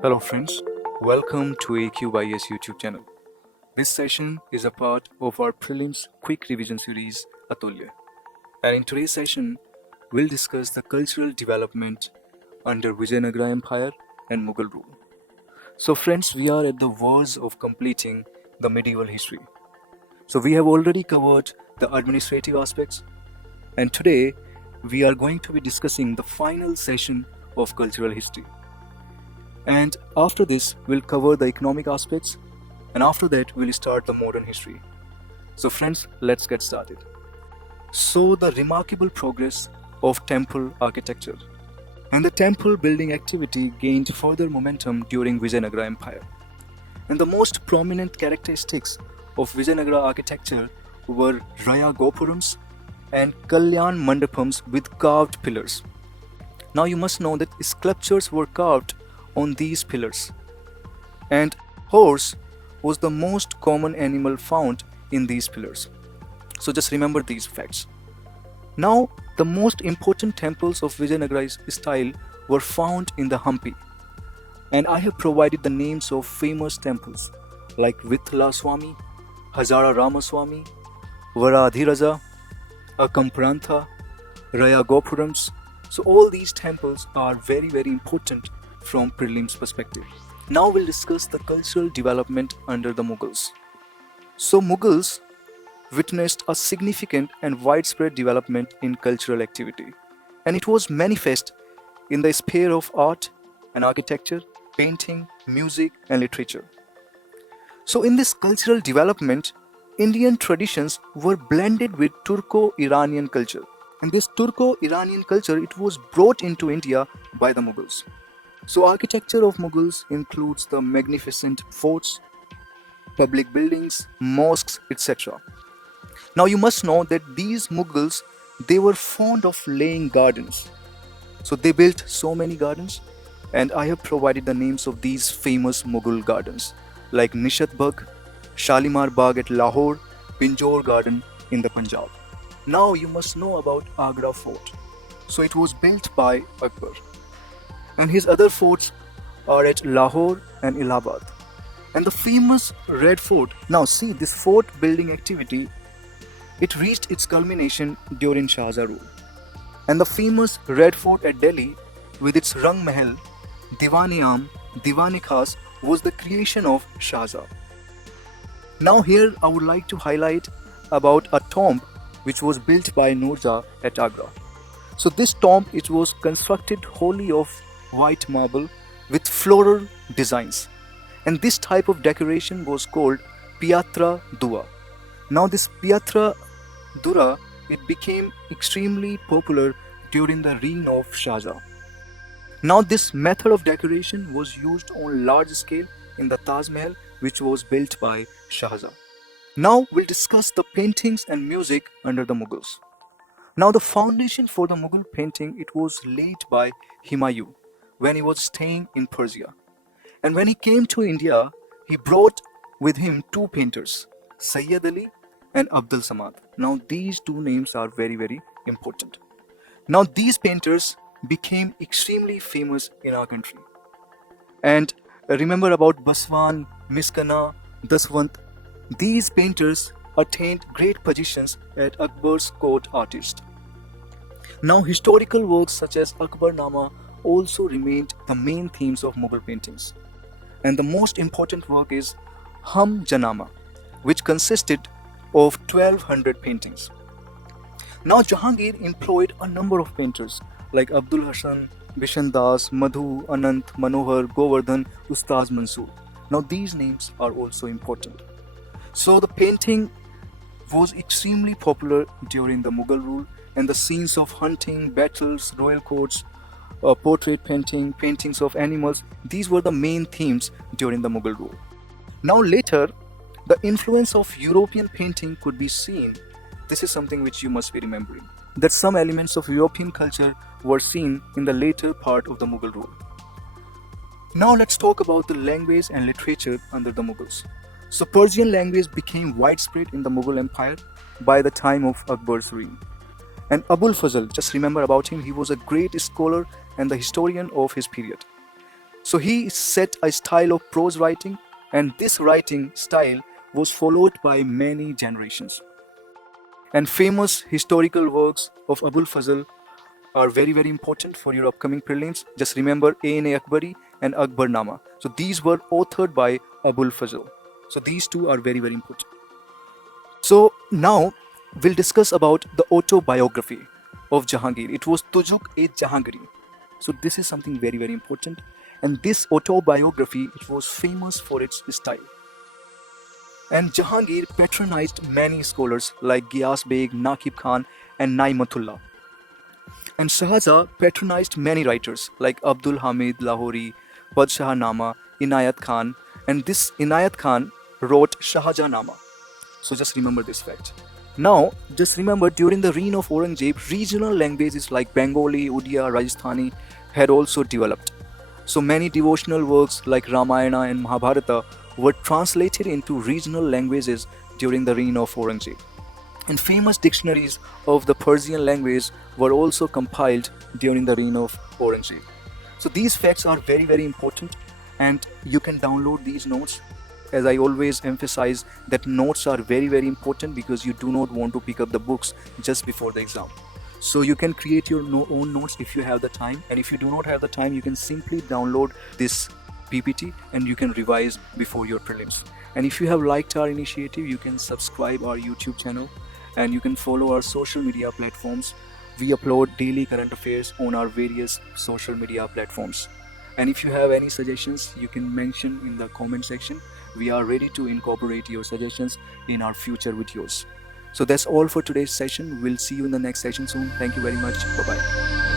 Hello friends, welcome to AQYS YouTube channel. This session is a part of our Prelims Quick Revision series Atulya. And in today's session, we'll discuss the cultural development under Vijayanagara Empire and Mughal rule. So friends, we are at the verge of completing the medieval history. So we have already covered the administrative aspects, and today we are going to be discussing the final session of cultural history. And after this, we'll cover the economic aspects, and after that, we'll start the modern history. So friends, let's get started. So the remarkable progress of temple architecture and the temple building activity gained further momentum during Vijayanagara Empire. And the most prominent characteristics of Vijayanagara architecture were Raya Gopurams and Kalyan Mandapams with carved pillars. Now you must know that sculptures were carved on these pillars, and horse was the most common animal found in these pillars. So just remember these facts. Now the most important temples of Vijayanagara style were found in the Hampi, and I have provided the names of famous temples like Vithala Swami, Hazara Ramaswamy, Varadhiraja, Akamprantha, Raya Gopurams. So all these temples are very important from prelims perspective. Now we'll discuss the cultural development under the Mughals. So Mughals witnessed a significant and widespread development in cultural activity, and it was manifest in the sphere of art and architecture, painting, music and literature. So in this cultural development, Indian traditions were blended with Turco-Iranian culture. And this Turco-Iranian culture, it was brought into India by the Mughals. So architecture of Mughals includes the magnificent forts, public buildings, mosques, etc. Now you must know that these Mughals, they were fond of laying gardens. So they built so many gardens, and I have provided the names of these famous Mughal gardens like Nishat Bagh, Shalimar Bagh at Lahore, Pinjore Garden in the Punjab. Now you must know about Agra Fort. So it was built by Akbar, and his other forts are at Lahore and Allahabad. And the famous Red Fort, now see this fort building activity, it reached its culmination during Shah Jahan rule. And the famous Red Fort at Delhi with its Rang Mahal, Diwan-e-Am, Diwan-e-Khas was the creation of Shah Jahan. Now here I would like to highlight about a tomb which was built by Nur Jah at Agra. So this tomb, it was constructed wholly of white marble with floral designs, and this type of decoration was called Piatra Dua. Now this Piatra Dura, it became extremely popular during the reign of Shah Jahan. Now this method of decoration was used on large scale in the Taj Mahal, which was built by Shah Jahan. Now we'll discuss the paintings and music under the Mughals. Now the foundation for the Mughal painting, it was laid by Humayun when he was staying in Persia. And when he came to India, he brought with him two painters, Sayyid Ali and Abdul Samad. Now these two names are very important. Now these painters became extremely famous in our country. And remember about Baswan, Miskana, Daswant. These painters attained great positions at Akbar's court artist. Now historical works such as Akbarnama also remained the main themes of Mughal paintings. And the most important work is Hum Janama, which consisted of 1200 paintings. Now Jahangir employed a number of painters like Abdul Hasan, Bishan Das, Madhu, Anant, Manohar, Govardhan, Ustaz Mansoor. Now these names are also important. So the painting was extremely popular during the Mughal rule, and the scenes of hunting, battles, royal courts, portrait painting, paintings of animals, these were the main themes during the Mughal rule. Now later, the influence of European painting could be seen. This is something which you must be remembering, that some elements of European culture were seen in the later part of the Mughal rule. Now let's talk about the language and literature under the Mughals. So Persian language became widespread in the Mughal Empire by the time of Akbar's reign. And Abul Fazl, just remember about him, he was a great scholar and the historian of his period. So he set a style of prose writing, and this writing style was followed by many generations. And famous historical works of Abul Fazl are very, very important for your upcoming prelims. Just remember A.N.A. Akbari and Akbarnama. So these were authored by Abul Fazl. So these two are very, very important. So now we'll discuss about the autobiography of Jahangir. It was Tuzuk-i-Jahangiri. So this is something very, very important. And this autobiography, it was famous for its style. And Jahangir patronized many scholars like Giyas Beg, Naqib Khan, and Naimatullah. And Shahjahan patronized many writers like Abdul Hamid Lahori, Badshah-Nama, Inayat Khan, and this Inayat Khan wrote Shahjahan-Nama. So just remember this fact. Now, just remember during the reign of Aurangzeb, regional languages like Bengali, Odia, Rajasthani had also developed. So many devotional works like Ramayana and Mahabharata were translated into regional languages during the reign of Aurangzeb. And famous dictionaries of the Persian language were also compiled during the reign of Aurangzeb. So these facts are very, very important, and you can download these notes. As I always emphasize that notes are very, very important because you do not want to pick up the books just before the exam. So you can create your own notes if you have the time, and if you do not have the time, you can simply download this PPT and you can revise before your prelims. And if you have liked our initiative, you can subscribe our YouTube channel and you can follow our social media platforms. We upload daily current affairs on our various social media platforms. And if you have any suggestions, you can mention in the comment section. We are ready to incorporate your suggestions in our future videos. So that's all for today's session. We'll see you in the next session soon. Thank you very much. Bye-bye.